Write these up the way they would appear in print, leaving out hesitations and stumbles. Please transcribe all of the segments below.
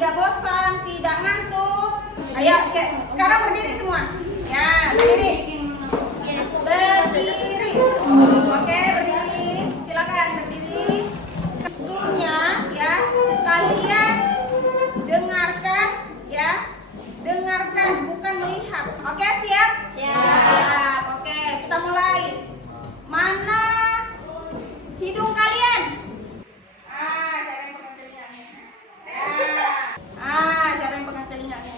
tidak bosan, tidak ngantuk. Ayo, oke. Sekarang berdiri semua. Ya, berdiri. Berdiri. Oke, berdiri. Silakan berdiri. Tentunya ya, kalian dengarkan ya. Dengarkan, bukan melihat. Oke, siap? Siap. Oke, kita mulai. Mana hidung kalian? Siapa yang pegang telinganya? Siapa yang pegang telinganya?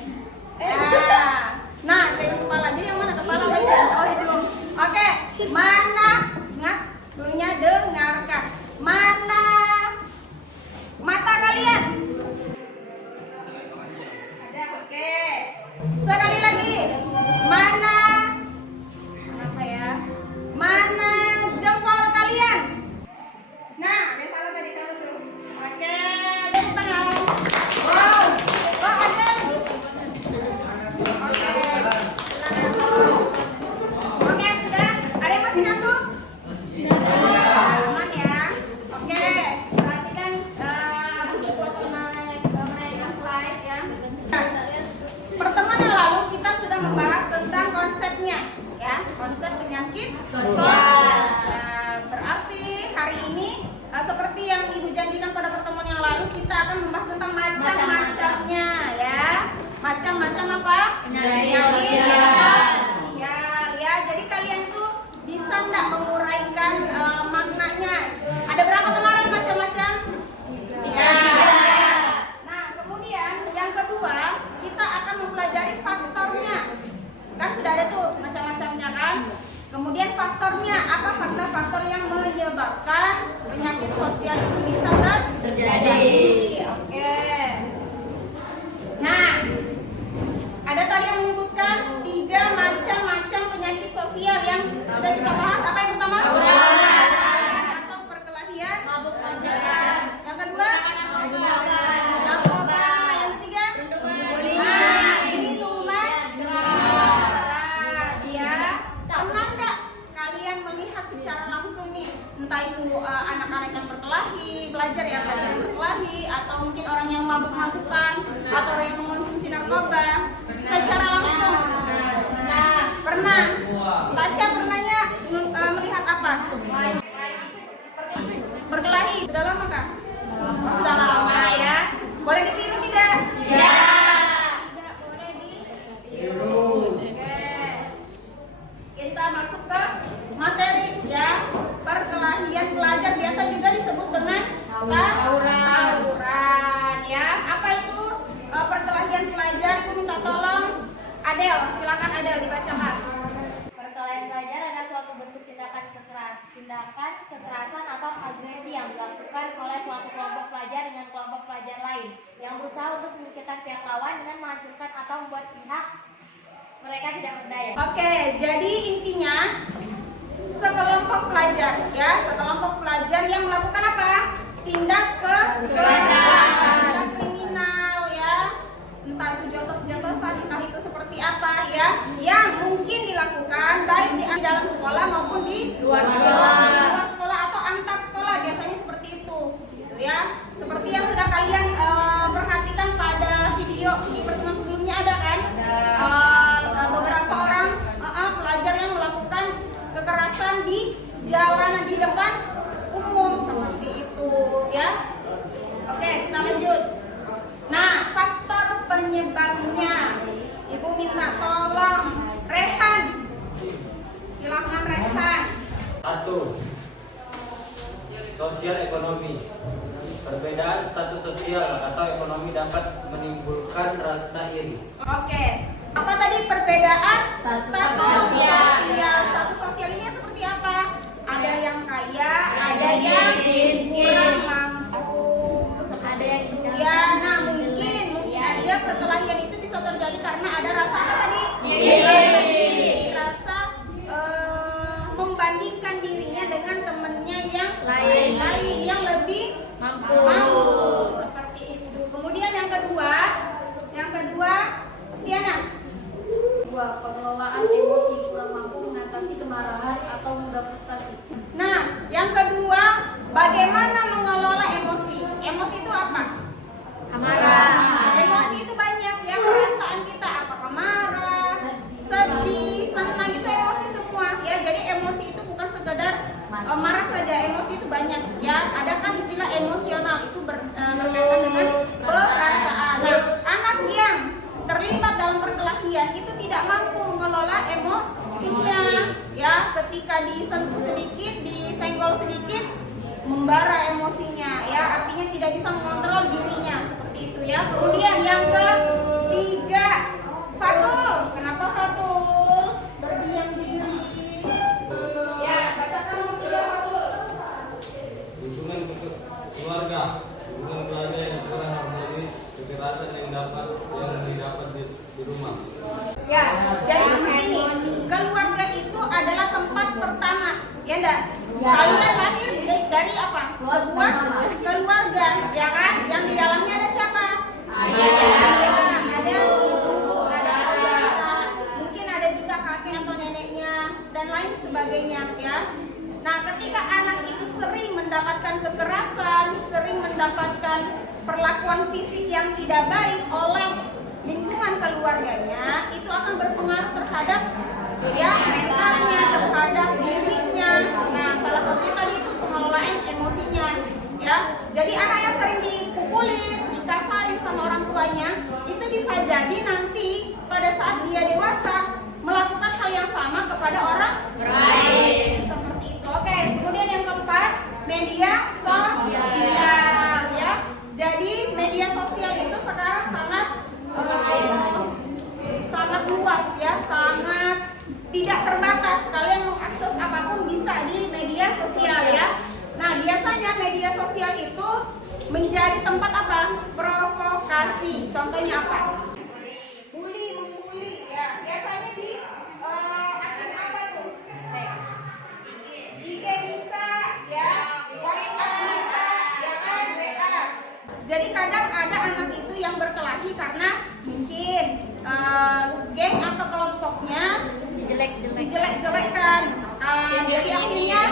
Nah, pegang kepala. Jadi yang mana kepala apa hidung? Oh, hidung. Oke, mana? Ingat, dulunya dengarkan. Mana mata kalian? Ada, oke. Sekali lagi. Mana? Apa ya? Mana jempol kalian? Nah, ada salah tadi, salah dulu. Oke, tepuk tangan. Wow, wah ada. Oke, silakan. Oke, sudah. Ada yang masih ngantuk? Aman ya. Oke, perhatikan untuk menaikkan slide ya. Pertemuan yang lalu kita sudah membahas tentang konsepnya, ya, konsep penyakit sosial. Berarti hari ini seperti yang Ibu janjikan pada pertemuan yang lalu, kita akan membahas tentang macam-macamnya, ya. Macam-macam apa? Penyakit. Ya, jadi kalian tuh bisa nggak menguraikan maknanya? Ada berapa kemarin macam-macam? Ya. Nah, kemudian yang kedua, kita akan mempelajari faktornya. Kan sudah ada tuh macam-macamnya kan? Kemudian faktornya, apa faktor-faktor yang menyebabkan penyakit sosial itu bisa terjadi? Oke. Nah, ada tadi yang menyebutkan 3 macam-macam penyakit sosial yang sudah kita bahas. Apa yang pertama? Atau perkelahian. Yang kedua? Narkoba. Yang ketiga? Minuman keras. Ya. Pernah nggak kalian melihat secara langsung nih, entah itu anak-anak yang berkelahi, belajar berkelahi, atau mungkin orang yang mabuk-mabukan, atau orang yang mengonsumsi narkoba secara langsung? Pernah. Tasya pernahnya melihat apa? Berkelahi. Sudah lama kah? Oh, sudah lama ya. Boleh ditiru tidak? Tidak boleh ditiru. Kita masuk ke materi ya. Perkelahian pelajar biasa juga disebut dengan tawuran ya. Apa itu perkelahian pelajar? Ibu minta tolong Adel, silakan Adel dibacakan. Perkelahian pelajar adalah suatu bentuk tindakan kekerasan atau agresi yang dilakukan oleh suatu kelompok pelajar dengan kelompok pelajar lain yang berusaha untuk menyingkirkan pihak lawan dengan menghancurkan atau membuat pihak mereka tidak berdaya. Oke, jadi intinya sekelompok pelajar ya, sekelompok pelajar yang melakukan apa? Tindak kekerasan, tindak kriminal ya. Entah itu jotos-jotosan, entah itu seperti apa ya, yang mungkin dilakukan baik di dalam sekolah maupun di luar sekolah. Di luar sekolah atau antar sekolah biasanya seperti itu, gitu ya. Seperti yang sudah kalian perhatikan pada video di pertemuan sebelumnya ada kan? Beberapa orang pelajar yang melakukan kekerasan di jalanan di depan umum seperti itu ya. Oke, kita lanjut. Nah, faktor penyebabnya, Ibu minta tolong Rehan. Silakan Rehan. 1. Sosial ekonomi. Perbedaan status sosial atau ekonomi dapat menimbulkan rasa iri. Oke. Apa tadi perbedaan status sosial? Status sosial ini seperti apa? Ada yang kaya, ada yang kurang mampu, ada yang ya. Nah, mungkin aja perkelahian itu bisa terjadi karena ada rasa apa tadi? Rasa membandingkan dirinya dengan temannya yang lain yang lebih mampu seperti itu. Kemudian yang kedua Siana. 2. Pengelolaan emosi kurang mampu mengatasi kemarahan atau mudah frustasi. Nah, yang kedua, bagaimana mengelola emosi? Emosi itu apa? Amarah. itu berkaitan dengan perasaan. Nah, anak yang terlibat dalam perkelahian itu tidak mampu mengelola emosinya, ya. Ketika disentuh sedikit, disenggol sedikit, membara emosinya, ya. Artinya tidak bisa mengontrol dirinya seperti itu, ya. Kemudian yang ketiga, Fatul. Kenapa Fatul berdiam diri? Ya, bacakan nomor 3, Fatul. Hubungan keluarga yang kurang harmonis, kekerasan yang didapat di rumah. Ya, jadi seperti ini. Keluarga itu adalah tempat pertama, ya enggak? Kalian lahir dari apa? Sebuah keluarga, ya kan? Yang di dalamnya ada siapa? Ayah, ada ibu, ada saudara, mungkin ada juga kakek atau neneknya dan lain sebagainya, ya. Nah, ketika anak itu sering mendapatkan kekerasan, sering mendapatkan perlakuan fisik yang tidak baik oleh lingkungan keluarganya, itu akan berpengaruh terhadap ya mentalnya, terhadap dirinya. Nah, salah satunya tadi itu pengelolaan emosinya, ya. Jadi anak yang sering dipukulin, dikasarin sama orang tuanya, itu bisa jadi nanti pada saat dia dewasa melakukan hal yang sama kepada orang lain. Seperti itu. Oke, kemudian yang keempat, media sosial, ya. Jadi media sosial itu sekarang sangat luas, ya, sangat tidak terbatas. Kalian mengakses apapun bisa di media sosial, ya. Nah, biasanya media sosial itu menjadi tempat apa? Provokasi. Contohnya apa? Membuli, ya. Biasanya di akun apa tuh? IG bisa, ya. WhatsApp bisa, ya kan? WA. Jadi kadang ada anak itu yang berkelahi karena mungkin geng atau kelompoknya dijelek-jelekan misalkan. Jadi akhirnya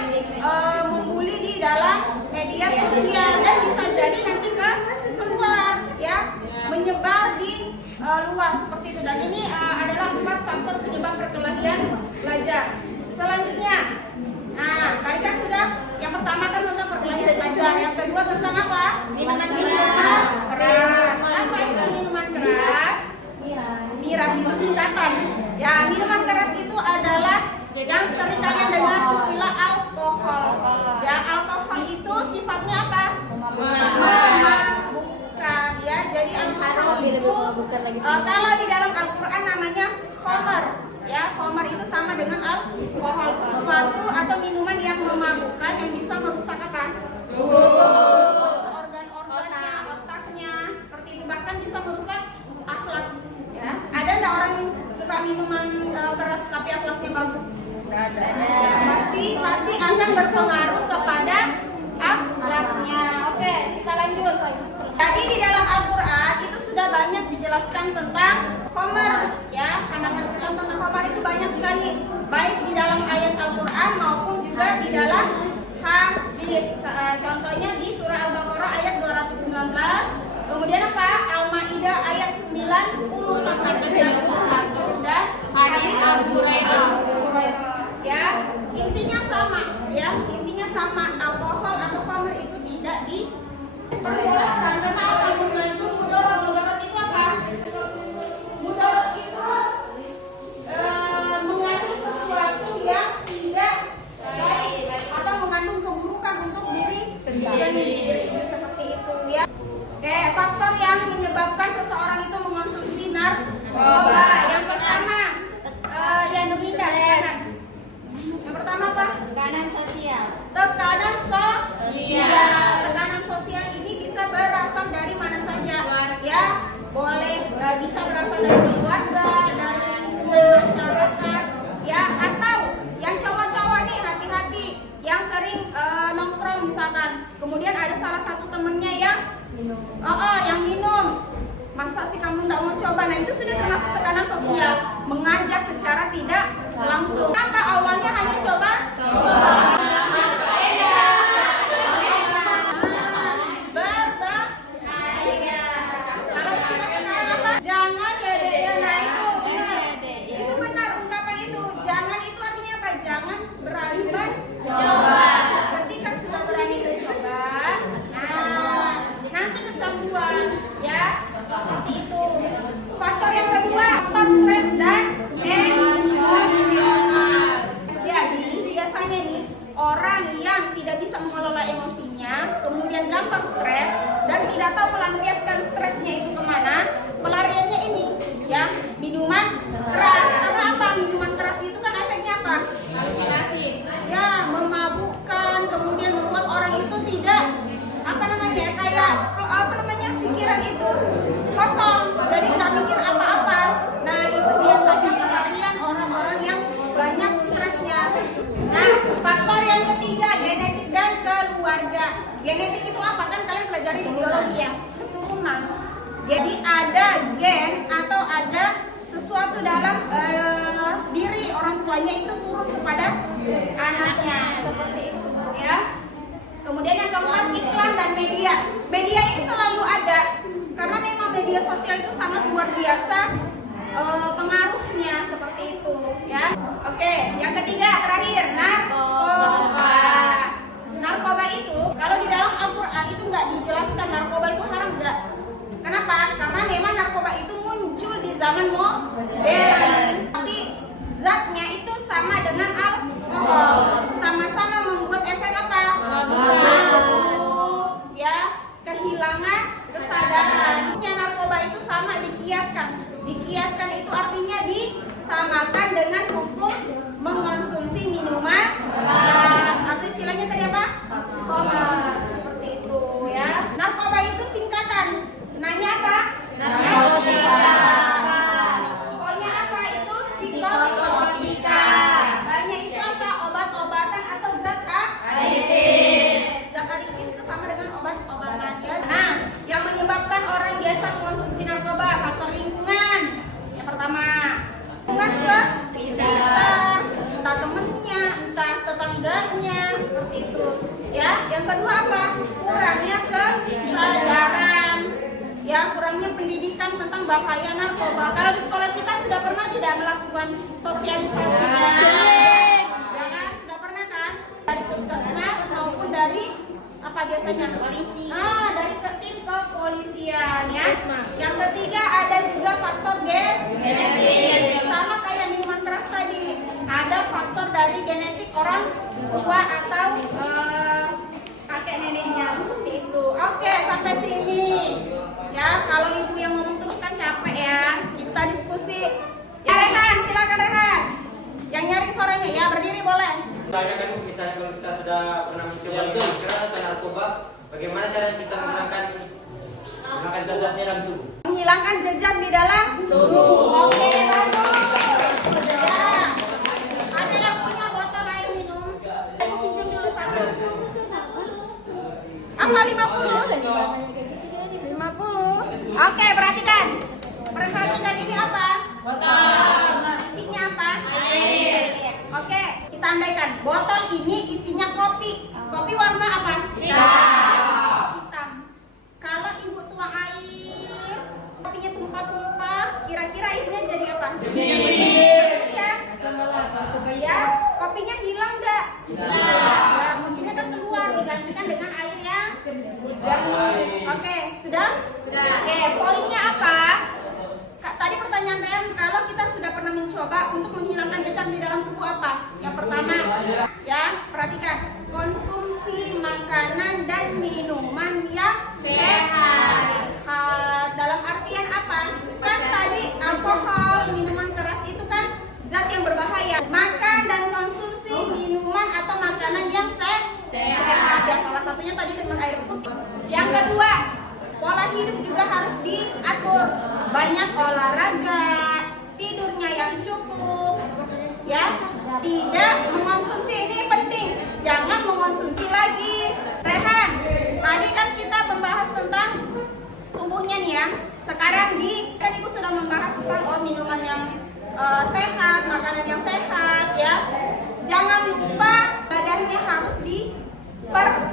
membuli di dalam media sosial dan bisa jadi nanti keluar, ya, menyebar di luar seperti itu. Dan ini adalah 4 faktor penyebab perkelahian pelajar. Selanjutnya, nah tadi kan sudah yang pertama kan tentang perkelahian pelajar, yang kedua tentang apa? Minuman keras. Apa itu minuman keras? Miras itu singkatan. Ya, minuman keras itu adalah yang sering kalian dengar istilah alkohol. Ya, alkohol itu sifatnya apa? Memabukkan, ya. Jadi alkohol itu kalau di dalam Al-Qur'an namanya khamar. Ya, khamar itu sama dengan alkohol, sesuatu atau minuman yang memabukkan yang bisa merusak apa? Organ-organnya, otaknya, seperti itu, bahkan bisa merusak akhlak. Ya. Ada enggak orang suka minuman keras tapi akhlaknya bagus? Ada. Ya, pasti akan berpengaruh kepada akhlaknya. Oke, kita lanjut. Jadi di dalam Al-Qur'an itu sudah banyak dijelaskan tentang khamar, ya. Pandangan Islam tentang khamar itu banyak sekali, baik di dalam ayat Al-Qur'an maupun juga di dalam hadis. Contohnya di surah Al-Baqarah ayat 219. Kemudian apa? Al-Maidah ayat 90 sampai 91 dan hadis Abu Hurairah. Ya, intinya sama, ya. Intinya sama, alkohol atau khamr itu tidak diperbolehkan karena apa? Mengandung mudarat. Mudarat itu apa? Mudarat itu mengandung sesuatu yang tidak baik atau mengandung keburukan untuk diri sendiri. Seperti itu, ya. Oke, faktor yang menyebabkan seseorang itu mengonsumsi narkoba. Yang pertama, yang Nurlinda, yang pertama apa? Tekanan sosial. Tekanan sosial. Tekanan sosial ini bisa berasal dari mana saja, ya. Boleh bisa berasal dari keluarga, dari lingkungan masyarakat, ya. Atau yang cowok-cowok nih, hati-hati, yang sering nongkrong misalkan. Kemudian ada salah satu temennya yang minum. Masa sih kamu nggak mau coba? Nah, itu sudah termasuk tekanan sosial, mengajak secara tidak langsung. Apa awalnya hanya coba. Berbahaya. Kalau istilah sekarang apa? Jangan ya dek, ya. Nah itu benar. Itu benar ungkapan itu. Jangan itu artinya apa? Jangan berani mencoba. Ketika sudah berani mencoba, nah gampang stres dan tidak tahu melampiaskan stresnya itu kemana, pelariannya ini ya minuman keras. Karena apa? Minuman keras itu kan efeknya apa? Halusinasi. Ya, memabukkan, kemudian membuat orang itu tidak pikiran itu kosong, jadi nggak mikir apa-apa. Nah, itu biasanya pelarian orang-orang yang banyak stresnya. Nah, faktor yang ketiga, genetik dan keluarga. Genetik itu apa? Kan kalian pelajari di biologi ya, keturunan. Jadi ada gen atau ada sesuatu dalam diri orang tuanya itu turun kepada anaknya, seperti itu ya. Kemudian yang keempat, iklan dan media. Media ini selalu ada karena memang media sosial itu sangat luar biasa pengaruhnya, seperti itu ya. Oke, yang ketiga terakhir, narkoba. Narkoba itu kalau di dalam Al-Quran itu nggak dijelaskan narkoba itu haram, nggak. Kenapa? Karena memang narkoba itu muncul di zaman modern, tapi zatnya itu sama dengan alkohol, sama-sama membuat efek apa? Mabuk, ya, kehilangan kesadaran. Narkoba itu sama dikiaskan. Dikiaskan itu artinya disamakan dengan hukum mengonsumsi minuman keras atau istilahnya tadi apa? Koma, seperti itu ya. Narkoba itu singkatan. Nanya apa? Narkotika. Pokoknya apa itu? Psikotropika. Tanya itu apa? Obat-obatan atau zat adiktif. Zat adiktif itu sama dengan obat-obatan ya. Nah, yang menyebabkan orang biasa mengonsumsi narkoba, faktor lingkungan. Yang pertama, lingkungan sekitar, entah temennya, entah tetangganya, seperti itu. Ya, yang kedua apa? Kurangnya kesadaran. Ya, kurangnya pendidikan tentang bahaya narkoba. Kalau di sekolah kita sudah pernah tidak melakukan sosialisasi? Ya kan, sudah pernah kan? Dari puskesmas maupun dari apa biasanya? Polisi. Dari tim kepolisian ya. Yang ketiga ada juga faktor genetik. Sama kayak minuman keras tadi. Ada faktor dari genetik orang tua atau kakek neneknya, seperti itu. Oke, sampai sini. Ya, kalau ibu yang ngomong terus kan capek ya. Kita diskusi. Ya, Rehan, silakan Rehan. Yang nyaring suaranya ya, berdiri boleh. Misalnya kan, misalnya kalau kita sudah pernah mencoba minuman keras atau narkoba, bagaimana cara kita menghilangkan zat-zatnya dalam tubuh? Menghilangkan jejak di dalam tubuh. Oke, bagus. Ya. Ada yang punya botol air minum? Aku pinjam dulu satu. Apa 50? 50. Oke, perhatikan. Perhatikan ini apa? Botol. Isinya apa? Air. Oke, kita andaikan botol ini isinya kopi. Kopi warna apa? Hitam. Kalau ibu tuang air, kopinya tumpah-tumpah, kira-kira airnya jadi apa? Ya. Ya, kopinya hilang enggak? Hilang. Kopinya kan keluar digantikan dengan air yang jernih. Oke, sudah? Sudah. Oke, poinnya apa? Tadi pertanyaan Ren, kalau kita sudah pernah mencoba untuk menghilangkan jejak di dalam tubuh apa? Yang pertama, ya, perhatikan, konsumsi makanan dan minuman yang sehat. Dalam artian apa? Kan tadi alkohol, minuman keras itu kan zat yang berbahaya. Makan dan konsumsi minuman atau makanan yang sehat. Ya, salah satunya tadi dengan air putih. Yang kedua, pola hidup juga harus diatur. Banyak olahraga, tidurnya yang cukup, ya. Tidak mengonsumsi, ini penting. Jangan mengonsumsi lagi. Rehan, tadi kan kita membahas tentang tubuhnya nih ya. Sekarang kan ibu sudah membahas tentang minuman yang sehat, makanan yang sehat ya. Jangan lupa badannya harus diperkuat,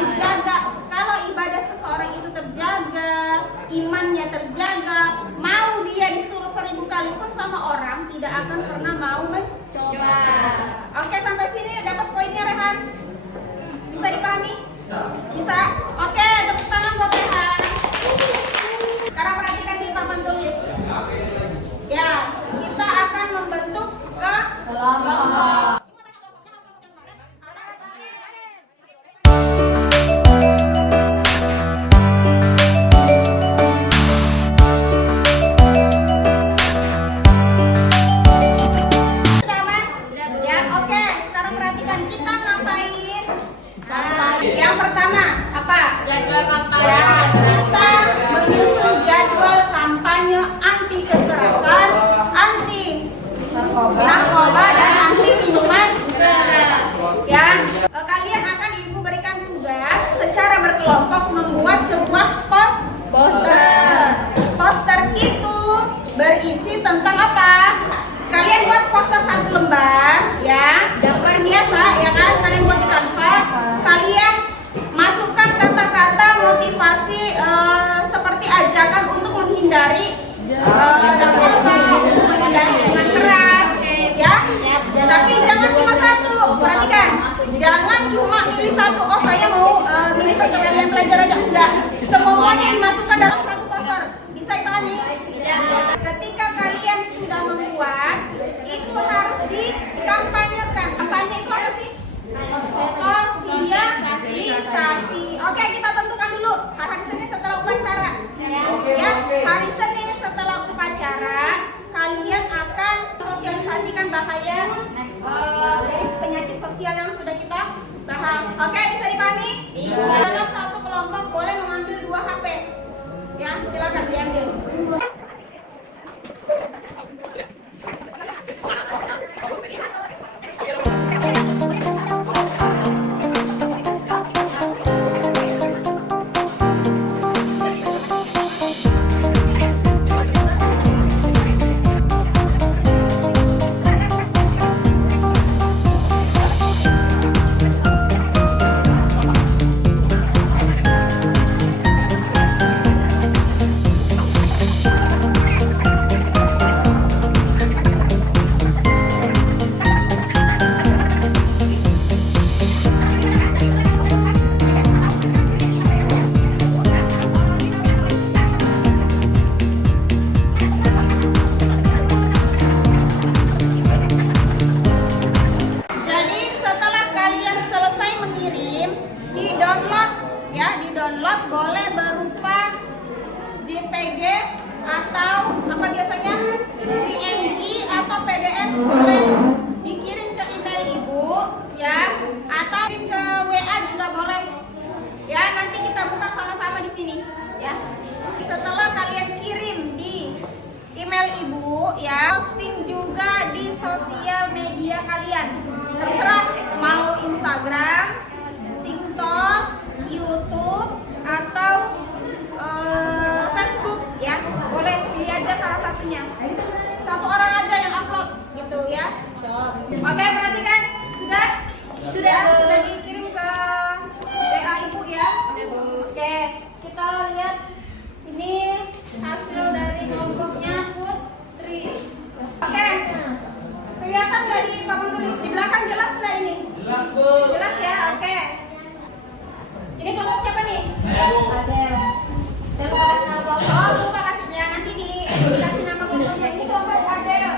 dijaga. Kalau ibadah seseorang itu terjaga, imannya terjaga, mau dia disuruh 1000 kali pun sama orang tidak akan pernah mau mencoba. Oke, sampai sini dapat poinnya Rehan? Bisa dipahami? Bisa? Oke, tepuk tangan buat Rehan. Sekarang perhatikan di papan tulis. Ya, kita akan membentuk kelompok. pertama apa? Jadwal kampanye. Ya, kita menyusun jadwal kampanye anti kekerasan, anti narkoba dan anti minuman keras. Ya, kalian akan ibu berikan tugas secara berkelompok membuat sebuah poster. Poster itu berisi tentang apa? Kalian buat poster 1 lembar, ya, gambar biasa, ya kan? Kalian buat di Canva. Kalian masukkan kata-kata motivasi seperti ajakan untuk menghindari narkoba, untuk menghindari minuman keras, ya. Tapi jangan cuma satu, perhatikan. Jangan cuma milih satu. Oh, saya mau milih perkalian pelajar aja, enggak. Semuanya dimasukkan dalam satu poster. Bisa dipahami? Ketika kalian sudah membuat, itu harus dikampanyekan. Kampanye itu apa sih? Sosialisasi. Oke, kita tentukan dulu hari Senin setelah upacara. Ya, hari Senin setelah upacara kalian akan sosialisasikan bahaya dari penyakit sosial yang sudah kita bahas. Oke, bisa dipahami? Dalam satu kelompok boleh mengambil 2 HP. Ya, silakan diambil. Jadi setelah kalian selesai mengirim, di-download ya, di-download boleh berupa JPG atau apa biasanya? PNG atau PDF, boleh dikirim ke email ibu ya, atau ke WA juga boleh. Ya, nanti kita buka sama-sama di sini ya. Setelah kalian kirim di email ibu ya, posting juga di sosial media kalian. Terserah mau Instagram, TikTok, YouTube atau Facebook ya. Boleh pilih aja salah satunya. Satu orang aja yang upload gitu ya. Oke, perhatikan. Sudah dikirim ke WA ibu ya. Oke, kita lihat ini hasil dari kelompoknya Putri. Oke, kelihatan nggak di papan tulis? Di belakang jelas nggak ini? Jelas, Bu. Jelas ya, oke. Ini kelompok siapa nih? Ades. Dan lupa kasih nama kelompok. Oh, lupa kasihnya. Nanti dikasih nama kelompoknya. Ini kelompok Adel.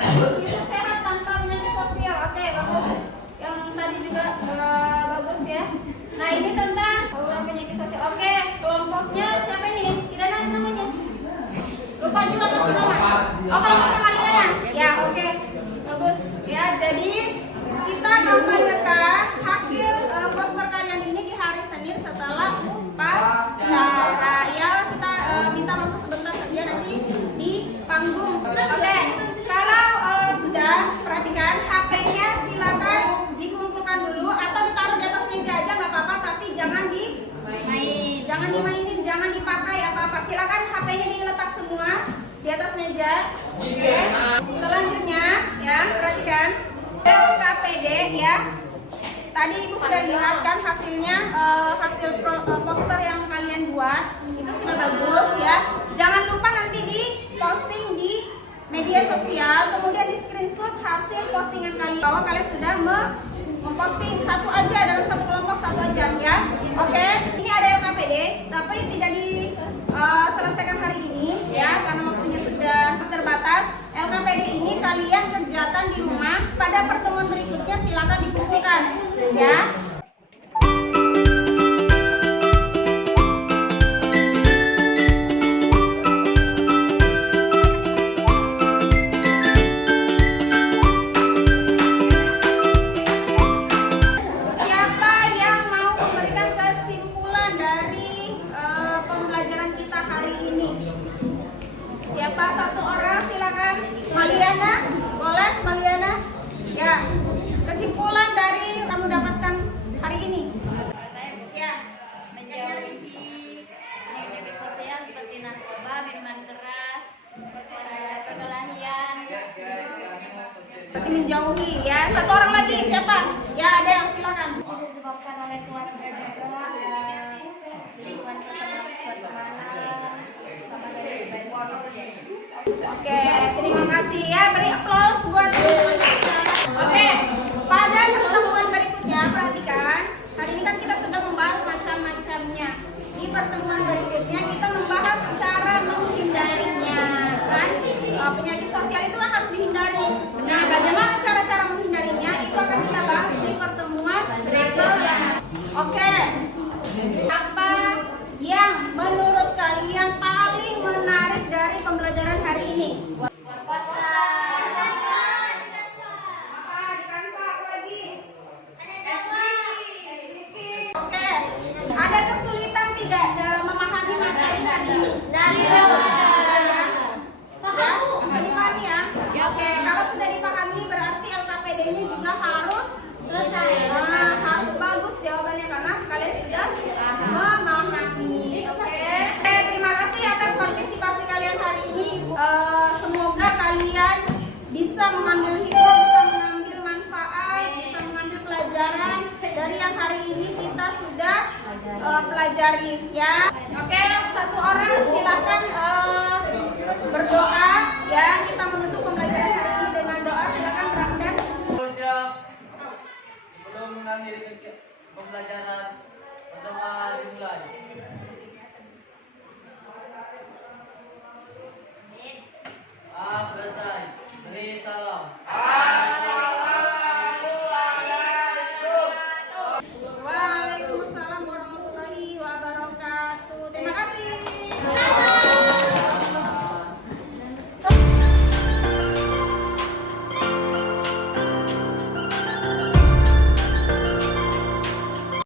Itu sehat tanpa penyakit sosial. Oke, bagus. Yang tadi juga bagus ya. Nah, ini tentang penyakit sosial. Oke, kelompoknya siapa ini? Tidak ada namanya. Lupa juga kasih nama. Oh, kelompoknya kalian. Ya, oke. Bagus. Ya, jadi kita kampanyekan hasil poster kalian ini di hari Senin setelah upacara. Ya, kita minta waktu sebentar saja nanti di panggung. Oke. Kalau sudah, perhatikan HP-nya silakan dikumpulkan dulu atau ditaruh di atas meja aja nggak apa-apa, tapi jangan dimainin, jangan dipakai apa-apa. Silakan HP-nya diletak semua di atas meja. Oke. Selanjutnya ya, perhatikan LKPD ya. Tadi ibu sudah lihat kan hasilnya, hasil poster yang kalian buat itu sudah bagus ya. Jangan lupa nanti di posting di media sosial, kemudian di screenshot hasil postingan kalian bahwa kalian sudah memposting satu aja dalam satu kelompok, satu aja ya. Oke, ini ada LKPD tapi tidak diselesaikan hari ini ya karena waktunya sudah terbatas. LKPD ini kalian kerjakan di rumah, pada pertemuan berikutnya silakan dikumpulkan ya. Siapa yang mau memberikan kesimpulan Pak, satu orang silakan. Maliana, boleh Maliana? Ya, kesimpulan dari kamu dapatkan hari ini. Ya, menjauhi negatif sosial seperti narkoba, minuman keras, perkelahian. Berarti menjauhi ya. Satu orang lagi siapa? Ya, ada yang silakan. Bisa disebabkan oleh keluarga juga, lingkungan pertemanan, sama dari Oke, terima kasih ya. Beri aplaus buat Oke, pada pertemuan berikutnya perhatikan. Hari ini kan kita sudah membahas macam-macamnya. Di pertemuan berikutnya kita membahas cara menghindarinya, kan? Penyakit sosial itu kan harus dihindari. Nah, bagaimana cara-cara menghindarinya itu akan kita bahas di pertemuan berikutnya. Oke, apa yang menurut kalian paling menarik dari pembelajaran hari ini? Oke, ada kesulitan tidak dalam memahami materi hari ini? Bisa dipahami ya? Oke, kalau sudah dipahami berarti LKPD-nya juga harus selesai. Harus bagus jawabannya karena kalian sudah memahami. Oke, terima kasih atas partisipasi kalian hari ini. Semoga kalian bisa mengambil hikmah, bisa mengambil manfaat, bisa mengambil pelajaran dari yang hari ini kita sudah pelajari ya. Oke, satu orang silakan berdoa ya. Kita menutup pembelajaran hari ini dengan doa. Silakan Ramdan. Sebelum mengakhiri pembelajaran, berdoa